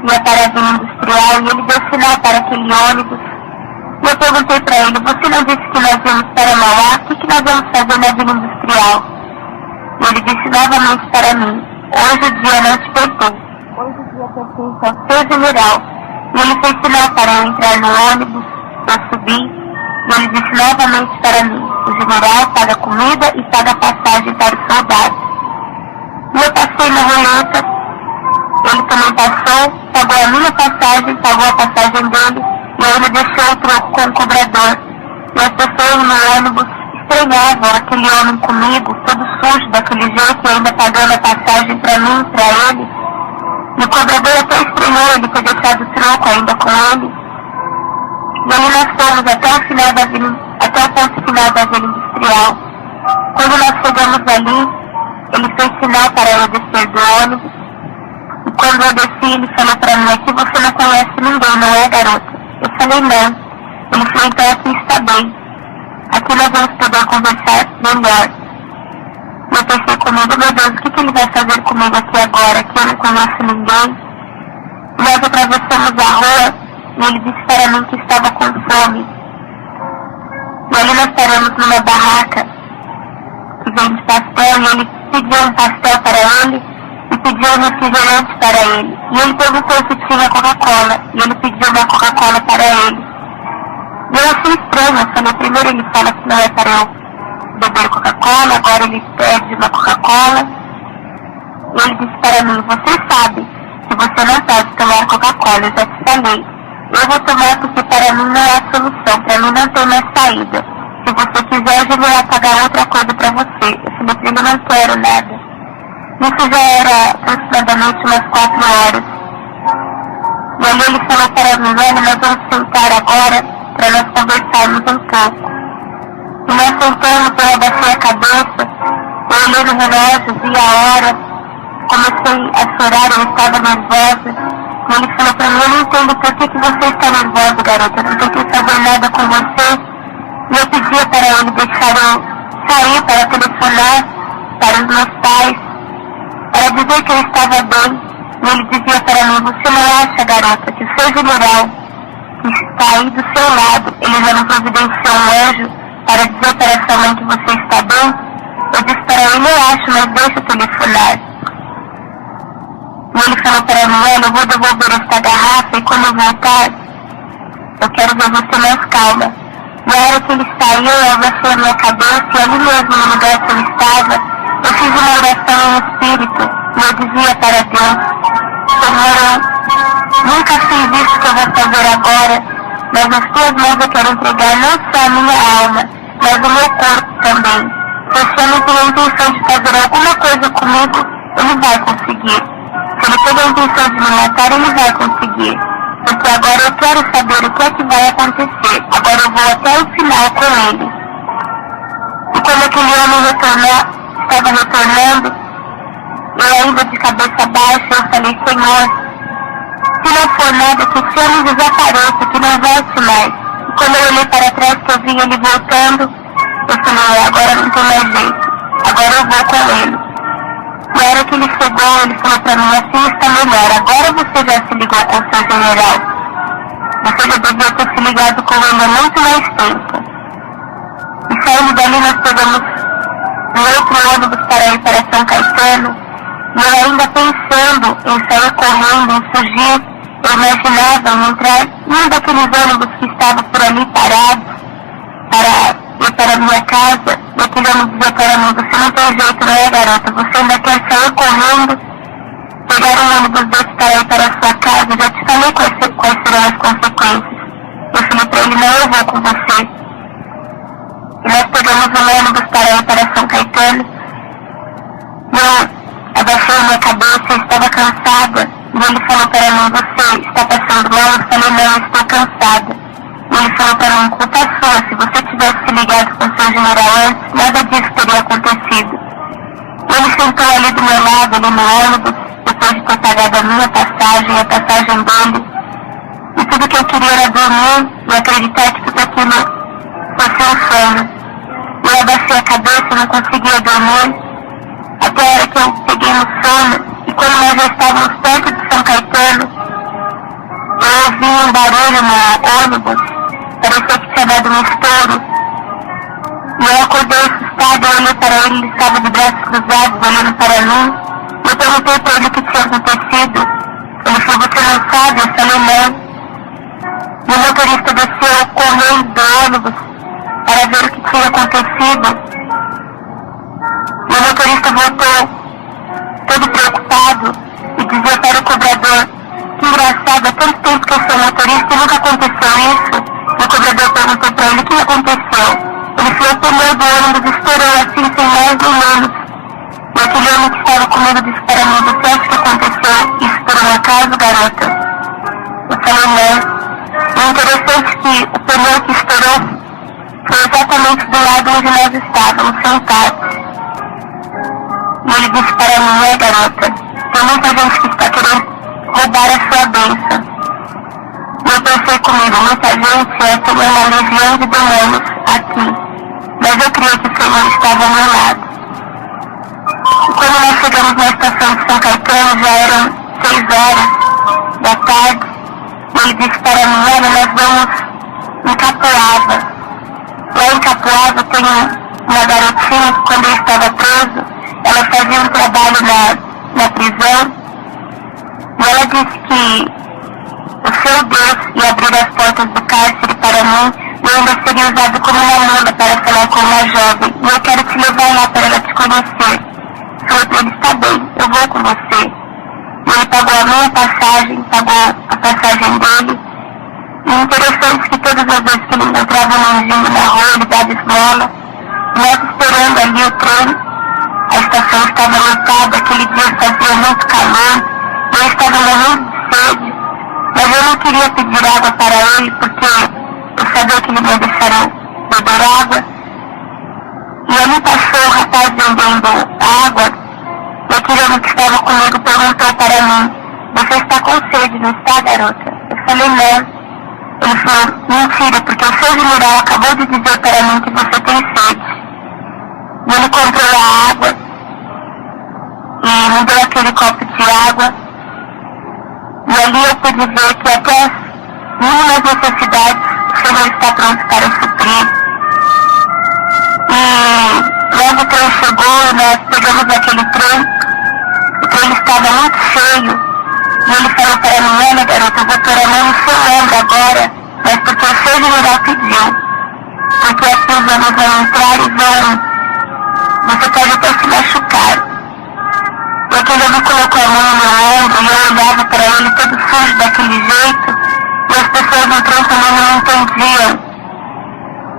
ia para a Vila Industrial, e ele deu sinal para aquele ônibus. E eu perguntei para ele: você não disse que nós íamos para Mauá? O que nós vamos fazer na Vila Industrial? E ele disse novamente para mim: hoje o dia não te pertence. Hoje o dia pertence ao seu general. E ele fez sinal para eu entrar no ônibus, eu subi, e ele disse novamente para mim: o general paga comida e paga passagem para os soldados. E eu passei na roleta, ele também passou, pagou a minha passagem, pagou a passagem dele, e ele deixou o troco com o cobrador. E as pessoas no ônibus estranhavam aquele homem comigo, todo sujo daquele jeito, e ainda pagando a passagem para mim, para ele. E o cobrador até estranhou ele ter deixado o troco ainda com ele. E aí nós fomos até o ponto final da Vila Industrial. Quando nós chegamos ali, ele fez sinal para eu descer do ônibus. E quando eu desci, ele falou para mim: aqui você não conhece ninguém, não é, garota? Eu falei: não. Ele falou: então aqui está bem. Aqui nós vamos poder conversar melhor. E eu pensei comigo: meu Deus, o que ele vai fazer comigo aqui agora? Aqui eu não conheço ninguém. E nós atravessamos a rua e ele disse para mim que estava com fome. E ali nós paramos numa barraca que vende pastel, e ele pediu um pastel para ele e pediu um refrigerante para ele. E ele perguntou se tinha Coca-Cola, e ele pediu uma Coca-Cola para ele. E eu achei estranho, eu falei: primeiro ele fala que não é para eu beber Coca-Cola, agora ele pede uma Coca-Cola. E ele disse para mim: você sabe que você não pode tomar Coca-Cola, eu já te falei. Eu vou tomar porque para mim não é solução, para mim não tem mais saída. Se você quiser, eu vou pagar outra coisa para você. Eu falei para ele: não quero nada. Isso já era aproximadamente umas 4 horas. E ali ele falou para mim: olha, nós vamos sentar agora para nós conversarmos um pouco. E nós sentamos, eu abaixei a cabeça, eu olhei no relógio, vi a hora, comecei a chorar, eu estava nervosa. E ele falou para mim: eu não entendo por que você está nervosa, garota, eu não tentei fazer nada com você. E eu pedia para ele deixar eu sair para telefonar para os meus pais, para dizer que eu estava estava bem, e ele dizia para mim: você não acha, garota, que o seu general, que está aí do seu lado, ele já não providenciou um anjo para dizer para sua mãe que você está bem? Eu disse para ele: eu acho, mas deixa eu telefonar. E ele falou para mim: olha, eu vou devolver esta garrafa e quando eu voltar, eu quero ver você mais calma. Na hora que ele saiu, eu abaixei a minha cabeça e ali mesmo no lugar que eu estava, eu fiz uma oração em espírito e eu dizia para Deus: Senhor, eu nunca fiz isso que eu vou fazer agora, mas nas tuas mãos eu quero entregar não só a minha alma, mas o meu corpo também. Se o Senhor tem a intenção de fazer alguma coisa comigo, ele vai conseguir. Se ele tem a intenção de me matar, ele vai conseguir. Porque agora eu quero saber o que é que vai acontecer. Agora eu vou até o final com ele. E quando aquele homem estava retornando, eu ainda de cabeça baixa, eu falei: Senhor, se não for nada, que o Senhor me desapareça, que não volte mais. E quando eu olhei para trás, que eu vi ele voltando, eu falei: agora não tem mais jeito. Agora eu vou com ele. Na hora que ele chegou, ele falou para mim: assim está melhor. Agora você já se ligou com o seu general. Você já devia ter se ligado com ele há muito mais tempo. E saindo dali, nós pegamos um outro ônibus para ir para São Caetano. E eu ainda pensando em sair correndo, em fugir, eu imaginava em entrar em um daqueles ônibus que estavam por ali parados para ir para a minha casa. E aquele homem dizia para mim: você não tem jeito, não é, garota? Você ainda quer sair correndo, pegar um ônibus desse para ir para a sua casa? Eu já te falei quais serão as consequências. Eu falei para ele: não, eu vou com você. E nós pegamos um ônibus para ir para São Caetano. Eu abaixei minha cabeça, eu estava cansada. E ele falou para mim: você está passando mal? Eu falei: não, eu estou cansada. E ele falou para mim: culpa sua, se você tivesse se ligado com o seu general antes, nada disso teria acontecido. Ele sentou ali do meu lado, ali no ônibus, depois de ter pagado a minha passagem, a passagem dele. E tudo que eu queria era dormir e acreditar que tudo aquilo fosse um sonho. Eu abaixei a cabeça, não conseguia dormir, até a hora que eu peguei no sono. E quando nós já estávamos perto de São Caetano, eu ouvi um barulho no ônibus. Parecia que tinha dado um estouro. E eu acordei assustada, eu olhei para ele, ele estava de braços cruzados, olhando para mim. Eu perguntei para ele o que tinha acontecido. Ele falou: você não sabe? Eu falei: não. E o motorista desceu correndo do ônibus para ver o que tinha acontecido. E o motorista voltou, todo preocupado, e dizia para o cobrador: que engraçado, há tanto tempo que eu sou motorista e nunca aconteceu isso. O cobrador perguntou para ele: o que aconteceu? Ele falou: o pneu do ônibus estourou assim, sem mais nem menos. E aquele homem que estava comigo disse para mim: você acha que aconteceu isso por um acaso, garota? Eu falei: não. E o interessante é que o pneu que estourou foi exatamente do lado onde nós estávamos, sentados. E ele disse para mim: garota, tem muita gente que está querendo roubar a sua bênção. Eu pensei comigo: muita gente tem uma legião de demônios aqui, mas eu creio que o Senhor estava ao meu lado. E quando nós chegamos na estação de São Caetano, já eram 6 horas da tarde, e ele disse para mim: olha, nós vamos em Capoava. Lá em Capoava tem uma garotinha que, quando eu estava preso, ela fazia um trabalho na prisão, e ela disse que o seu Deus ia abrir as portas do cárcere para mim, e eu ainda seria usado como uma mula para falar com uma jovem. E eu quero te levar lá para ela te conhecer. Falei para ele: está bem, eu vou com você. E ele pagou a minha passagem, pagou a passagem dele. E o interessante é que todas as vezes que ele encontrava um anjinho na rua, ele dava esmola. Nós esperando ali o trem, a estação estava lotada, aquele dia fazia muito calor, eu estava morrendo de sede. Mas eu não queria pedir água para ele, porque eu sabia que ele me deixaria beber água. E ali passou o rapaz vendendo água, e aquele homem que estava comigo perguntou para mim: você está com sede, não está, garota? Eu falei: não. Ele falou: mentira, porque o seu general acabou de dizer para mim que você tem sede. E ele comprou a água e me deu aquele copo de água. dizer que até as mínimas necessidades o Senhor está pronto para suprir. E logo o trem chegou, nós pegamos aquele trem, o trem estava muito cheio, e ele falou para mim: olha, garota, doutora, não se lembra agora, mas porque o seu general pediu, porque aqui os homens vão entrar e você pode até se machucar. E aquele homem colocou a mão no meu ombro e eu olhava para ele todo sujo daquele jeito, e as pessoas no trem também não entendiam.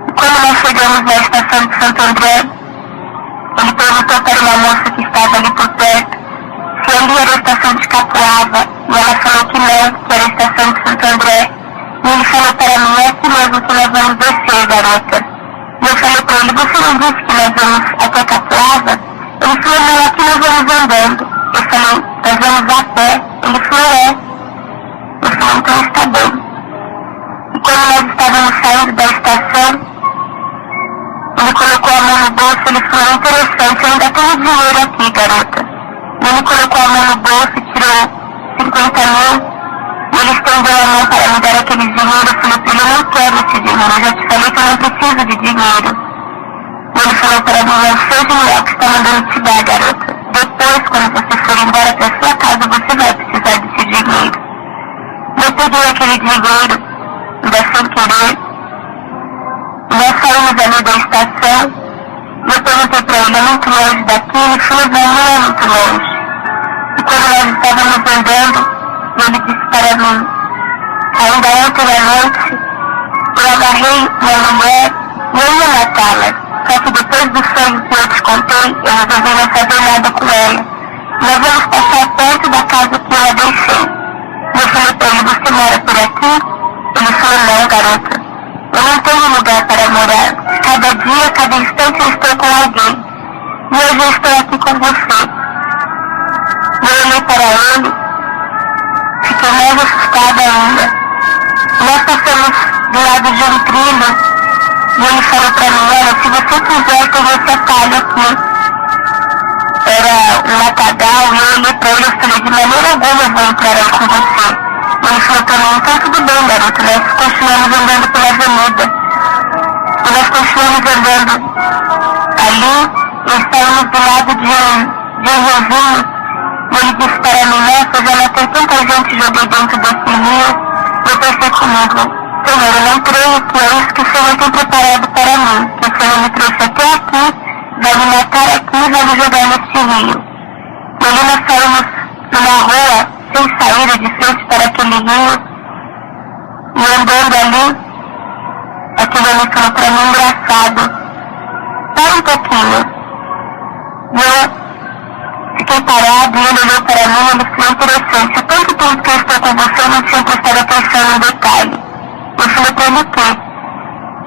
E quando nós chegamos na estação de Santo André, ele perguntou para uma moça que estava ali por perto se ali era a estação de Capoava, e ela falou que não, que era a estação de Santo André. E ele falou para mim: é aqui mesmo que nós vamos descer, garota. E eu falei para ele: você não disse que nós vamos até Capoava? Ele falou: não, aqui nós vamos andando. Eu falei: nós vamos a pé? Ele falou: é. Eu falei: então está bem. E quando nós estávamos saindo da estação, ele colocou a mão no bolso, ele falou: interessante, eu ainda tenho dinheiro aqui, garota. E ele colocou a mão no bolso e tirou 50 mil, e ele estendeu a mão para me dar aquele dinheiro. Eu falei: eu não quero esse dinheiro, eu já te falei que eu não preciso de dinheiro. E ele falou para mim: é o seu dinheiro que está mandando te dar, garota. Depois, quando você for embora para sua casa, você vai precisar desse dinheiro. Eu peguei aquele dinheiro, ainda sem querer. Nós saímos ali da estação, e eu perguntei para ele: é muito longe daqui? Ele falou: não é muito longe. E quando nós estávamos andando, ele disse para mim: ainda ontem à noite, eu agarrei minha mulher e eu ia matá-la. Só que depois do sonho que eu te contei, eu resolvi não fazer nada com ela. Nós vamos passar perto da casa que eu a deixei. E eu falei para ele: você mora por aqui? Ele falou: não, garota. Eu não tenho lugar para morar. Cada dia, cada instante eu estou com alguém. E hoje eu estou aqui com você. E eu olhei para ele, fiquei mais assustada ainda. Nós passamos do lado de um trilho, e ele falou para mim: olha, se você quiser, tem esse atalho aqui. Era um matagal, e eu olhei para ele e falei: de maneira alguma eu vou entrar aí com você. E ele falou para mim: então tudo bem, garota. Nós continuamos andando pela avenida. E nós continuamos andando ali, e saímos do lado de um riozinho. E ele disse para mim: nossa, já matei tanta gente, joguei dentro desse rio. E eu pensei comigo: Senhor, eu não creio que é isso que o Senhor tem preparado para mim. Que o Senhor me trouxe até aqui, vai me matar aqui e vai me jogar nesse rio. E ali nós saímos numa rua sem saída, de frente para aquele rio. E andando ali, aquele homem falou para mim: engraçado, para um pouquinho. E eu fiquei parado, e ele olhou para mim e ele falou: interessante, há tanto tempo que eu estou com você, eu não tinha prestado atenção no detalhe. Eu falei para ele: o quê?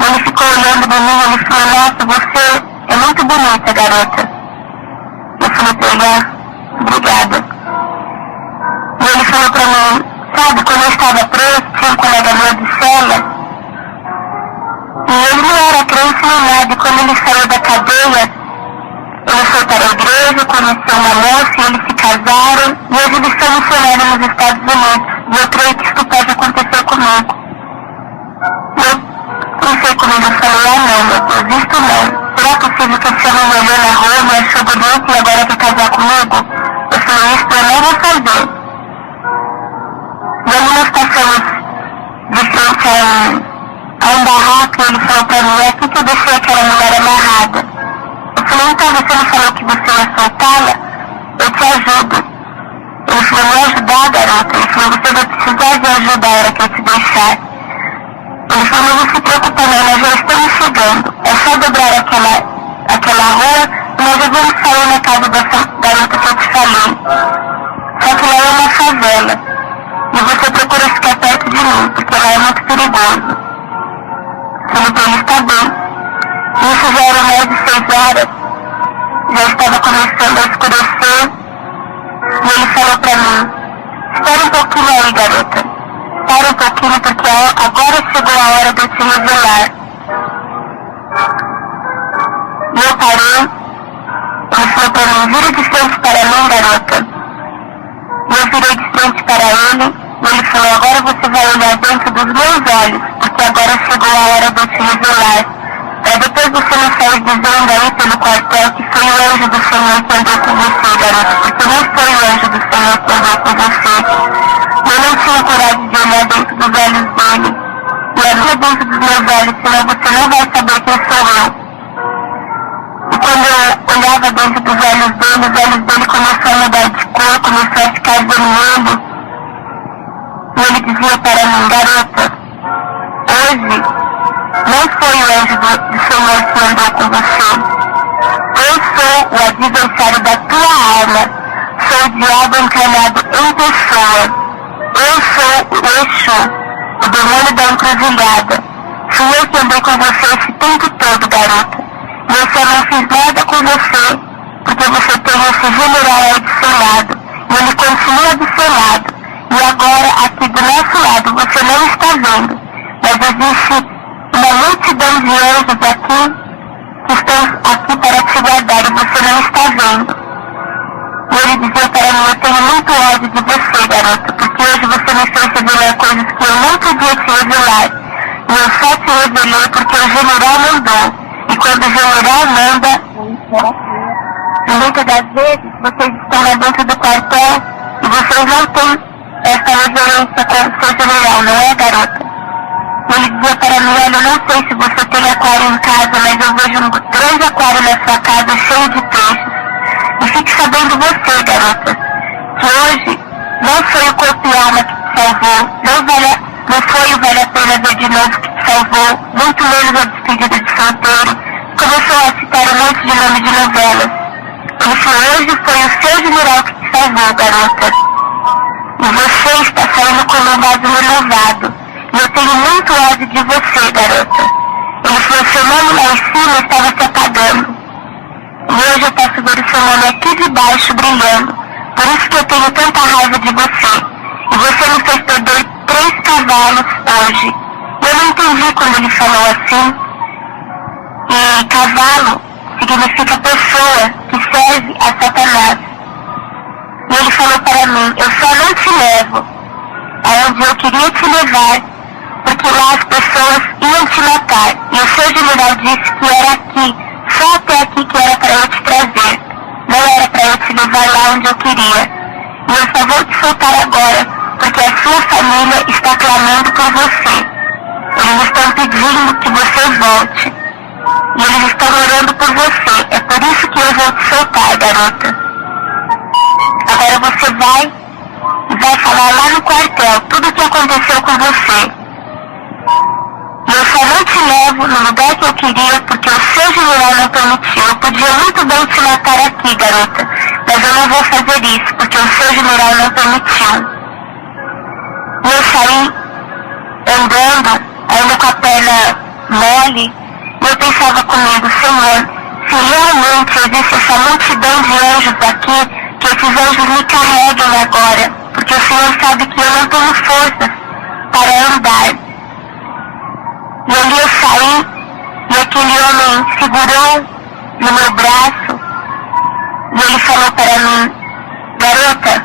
Ele ficou olhando para mim e ele falou: nossa, você é muito bonita, garota. Eu falei para ele: obrigada. E ele falou para mim: sabe, quando eu estava preso, tinha um colega meu de cela, e ele não era crente nem nada, e quando ele saiu da cadeia, ele foi para a igreja, conheceu uma moça, e eles se casaram, e hoje eles são missionários nos Estados Unidos. E eu creio que isso pode acontecer comigo. Eu pensei comigo, eu falei: não, meu Deus, isto não. Será possível que esse homem me olhou na rua, me achou bonito e agora quer casar comigo? Eu falei: isso eu não vou fazer. E ali nós passamos de frente a um barraco, e ele falou para mim: é aqui que eu deixei aquela mulher amarrada. Eu falei: então você não falou que você ia soltá-la? Eu te ajudo. Ele falou: me ajudar, garota? Ele falou: você vai precisar de ajuda a hora que eu te deixar. Ele falou: não se preocupe não, nós já estamos chegando. É só dobrar aquela rua e nós já vamos sair na casa dessa garota que eu te falei. Só que lá é uma favela. E você procura ficar perto de mim, porque lá é muito perigoso. Falei para ele: está bem. Isso já era mais de 6 horas. Já estava começando a escurecer. E ele falou para mim: espera um pouquinho aí, garota. Para um pouquinho, porque agora chegou a hora de eu te revelar. E eu parei. Ele falou para mim: vira de frente para mim, garota. E eu virei de frente para ele. Ele falou, agora você vai olhar dentro dos meus olhos, porque agora chegou a hora de eu te revelar. Depois você me saiu dizendo aí pelo quartel que foi o anjo do Senhor que andou com você, garoto, porque não foi o anjo do Senhor que andou com você. Eu não tinha coragem de olhar dentro dos olhos dele. E olha dentro dos meus olhos, senão você não vai saber quem sou eu. E quando eu olhava dentro dos olhos dele, os olhos dele começaram a mudar de cor, começou a ficar vermelho. E ele dizia para mim, garota, hoje não foi o anjo do Senhor que andou com você. Eu sou o adversário da tua alma. Sou o diabo encarnado em pessoa. Eu sou o Exu, o demônio da encruzilhada. Fui eu que andei com você esse tempo todo, garota. E eu só não fiz nada com você, porque você tem esse general aí do seu lado. E ele continua do seu lado. E agora, aqui do nosso lado, você não está vendo. Mas existe uma multidão de anjos aqui, que estão aqui para te guardar, e você não está vendo. E ele dizia para mim, eu tenho muito ódio de você, garota, porque hoje você me fez revelar coisas que eu não podia te revelar. E eu só te revelei porque o general mandou. E quando o general manda, muitas das vezes vocês estão lá dentro do quartel e vocês não têm essa reverência com o seu general, não é, garota? Ele dizia para mim, olha, eu não sei se você tem aquário em casa, mas eu vejo um grande aquário na sua casa cheio de peixes. E fique sabendo você, garota, que hoje não foi o corpo e alma que te salvou, não foi o Vale a Pena Ver de Novo que te salvou, muito menos a despedida de solteiro. Começou a citar um monte de nome de novelas. Ele falou, hoje foi o seu general que te salvou, garota. E você está saindo com um vaso renovado. E eu tenho muito ódio de você, garota. Ele falou, seu nome lá em cima estava se apagando. E hoje eu posso ver o seu nome aqui de baixo brilhando. Por isso que eu tenho tanta raiva de você. E você me fez perder 3 cavalos hoje. Eu não entendi quando ele falou assim. E cavalo significa pessoa que serve a Satanás. E ele falou para mim, eu só não te levo aonde eu queria te levar, porque lá as pessoas iam te matar. E o seu general disse que era aqui, só até aqui que era para eu te trazer. Não era para eu te levar lá onde eu queria. E eu só vou te soltar agora, porque a sua família está clamando por você. Eles estão pedindo que você volte. E eles estão orando por você. É por isso que eu vou te soltar, garota. Agora você vai falar lá no quartel tudo o que aconteceu com você. E eu só não te levo no lugar que eu queria porque o seu general não permitiu. Eu podia muito bem te matar aqui, garota, mas eu não vou fazer isso porque o seu general não permitiu. E eu saí andando, ainda com a perna mole, e eu pensava comigo, Senhor, se realmente existe essa multidão de anjos aqui, que esses anjos me carreguem agora, porque o Senhor sabe que eu não tenho forças para andar. E ali eu saí, e aquele homem segurou no meu braço, e ele falou para mim, garota,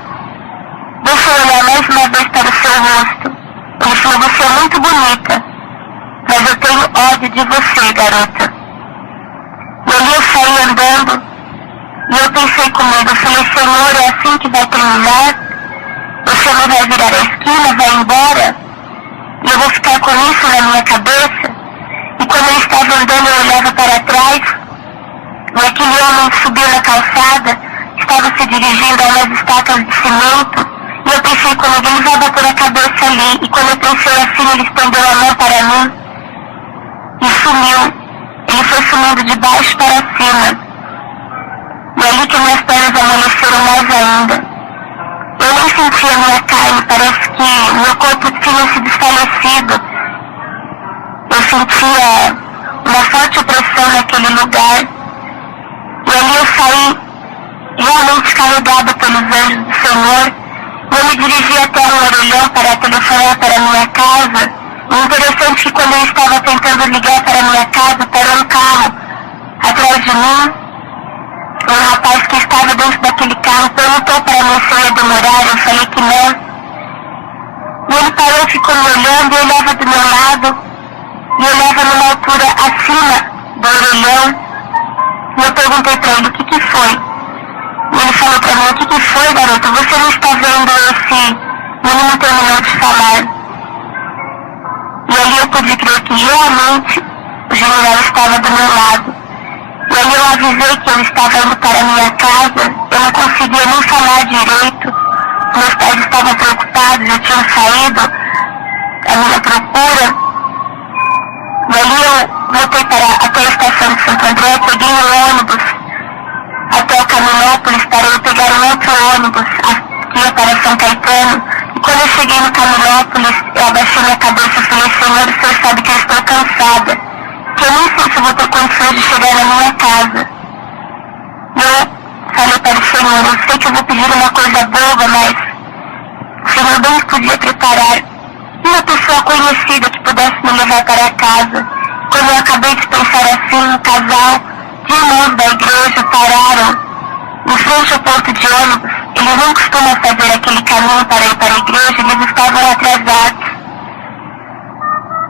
deixa eu olhar mais uma vez para o seu rosto. Ele falou, você é muito bonita, mas eu tenho ódio de você, garota. E ali eu saí andando, e eu pensei comigo, eu falei, Senhor, é assim que vai terminar? O Senhor vai virar a esquina, vai embora? E eu vou ficar com isso na minha cabeça? E quando eu estava andando, eu olhava para trás, e aquele homem subiu na calçada, estava se dirigindo a umas estacas de cimento, e eu pensei comigo, ele vai bater a cabeça ali. E quando eu pensei assim, ele estendeu a mão para mim, e sumiu. Ele foi sumindo de baixo para cima. E ali que minhas pernas amanheceram mais ainda. Eu nem sentia minha carne, parece que meu corpo tinha se desfalecido. Eu sentia uma forte opressão naquele lugar. E ali eu saí realmente carregada pelos anjos do Senhor. E eu me dirigi até um orelhão para telefonar para minha casa. E interessante que quando eu estava tentando ligar para minha casa, parou um carro atrás de mim. Um rapaz que estava dentro daquele carro perguntou para mim se eu ia demorar, eu falei que não. E ele parou e ficou me olhando, e olhava do meu lado, e olhava numa altura acima do orelhão. E eu perguntei pra ele, o que foi? E ele falou pra mim, o que foi, garota? Você não está vendo esse menino terminando de falar? E ali eu pude crer que realmente o general estava do meu lado. E ali eu avisei que eu estava indo para a minha casa, eu não conseguia nem falar direito. Meus pais estavam preocupados, eu tinha saído à minha procura. E ali eu voltei até a estação de Santo André, peguei o ônibus até o Caminópolis para eu pegar um outro ônibus que ia para São Caetano. E quando eu cheguei no Caminópolis, eu abaixei minha cabeça e falei, Senhor, o Senhor sabe que eu estou cansada, que eu nem sei se vou ter condições de chegar na minha casa. E eu falei para o Senhor, eu sei que eu vou pedir uma coisa boba, mas o Senhor bem podia preparar uma pessoa conhecida que pudesse me levar para casa. Quando eu acabei de pensar assim, um casal de irmãos da igreja pararam em frente ao ponto de ônibus. Eles não costumam fazer aquele caminho para ir para a igreja, eles estavam atrasados.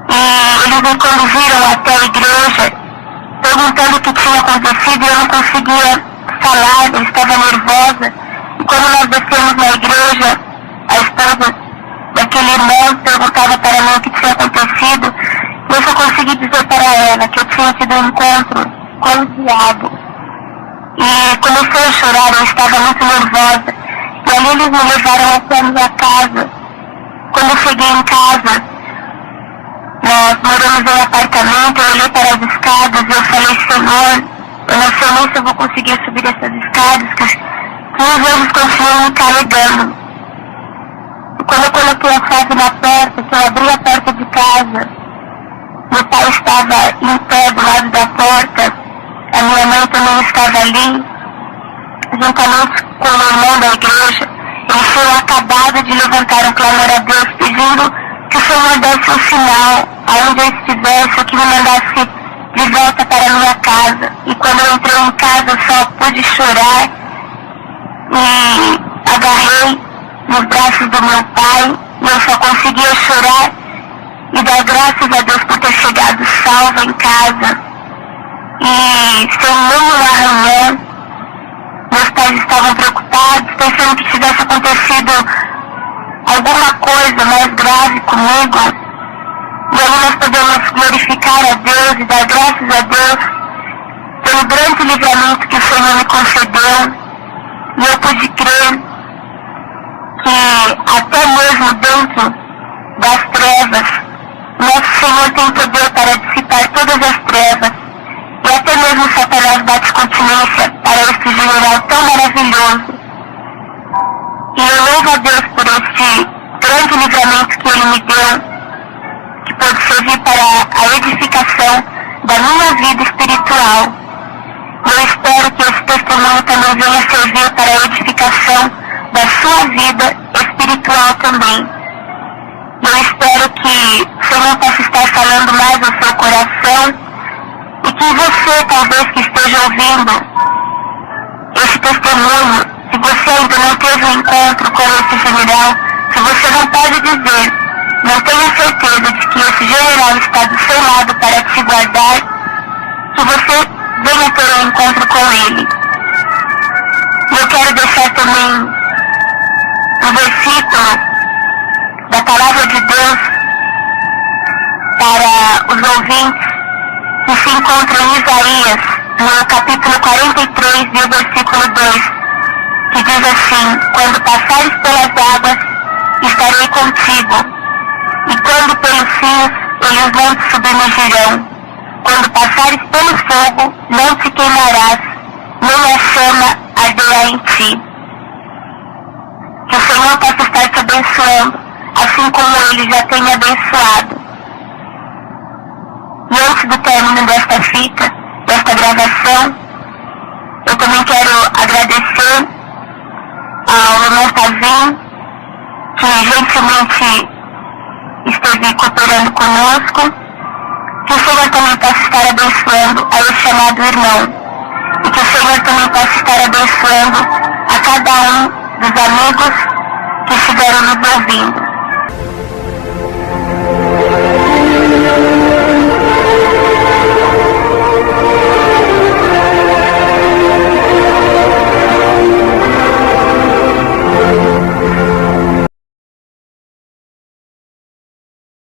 E eles me conduziram até a igreja, perguntando o que tinha acontecido, e eu não conseguia falar, eu estava nervosa. E quando nós descemos na igreja, a esposa daquele irmão perguntava para mim o que tinha acontecido, e eu só consegui dizer para ela que eu tinha tido um encontro com o diabo. E comecei a chorar, eu estava muito nervosa. E ali eles me levaram até a minha casa. Quando eu cheguei em casa, nós moramos em um apartamento, eu olhei para as escadas e eu falei, Senhor, eu não sei nem se eu vou conseguir subir essas escadas, que os anjos continuam me carregando. E quando eu coloquei a chave na porta, que eu abri a porta de casa, meu pai estava em pé do lado da porta, a minha mãe também estava ali, juntamente com o irmão da igreja. Eles foram acabados de levantar um clamor a Deus, pedindo que o Senhor desse um sinal aonde eu estivesse, ou que me mandasse de volta para a minha casa. E quando eu entrei em casa, eu só pude chorar e agarrei nos braços do meu pai, e eu só conseguia chorar e dar graças a Deus por ter chegado salva em casa. E sem nenhum arranhão, meus pais estavam preocupados, pensando que tivesse acontecido alguma coisa mais grave comigo. E aí nós podemos glorificar a Deus e dar graças a Deus pelo grande livramento que o Senhor me concedeu. E eu pude crer que até mesmo dentro das trevas, nosso Senhor tem poder para dissipar todas as trevas. E até mesmo Satanás bate continência para este general tão maravilhoso. E eu louvo a Deus por este grande livramento que Ele me deu, que pode servir para a edificação da minha vida espiritual. Eu espero que esse testemunho também venha servir para a edificação da sua vida espiritual também. Eu espero que o Senhor possa estar falando mais ao seu coração, e que você, talvez, que esteja ouvindo esse testemunho, se você ainda não teve um encontro com esse general, se você não pode dizer, não tenha certeza de que esse general está do seu lado para te guardar, que você venha ter um encontro com ele. E eu quero deixar também um versículo da palavra de Deus para os ouvintes, que se encontra em Isaías, no capítulo 43, e o versículo 2, que diz assim: quando passares pelas águas, estarei contigo, e quando pelos rios, eles não te submergirão. Quando passares pelo fogo, não te queimarás, nem a chama arderá em ti. Que o Senhor possa estar te abençoando, assim como Ele já tem abençoado. E antes do término desta fita, desta gravação, eu também quero agradecer ao irmão Tavinho, que gentilmente esteve cooperando conosco, que o Senhor também possa estar abençoando a esse chamado irmão, e que o Senhor também possa estar abençoando a cada um dos amigos que estiveram nos ouvindo.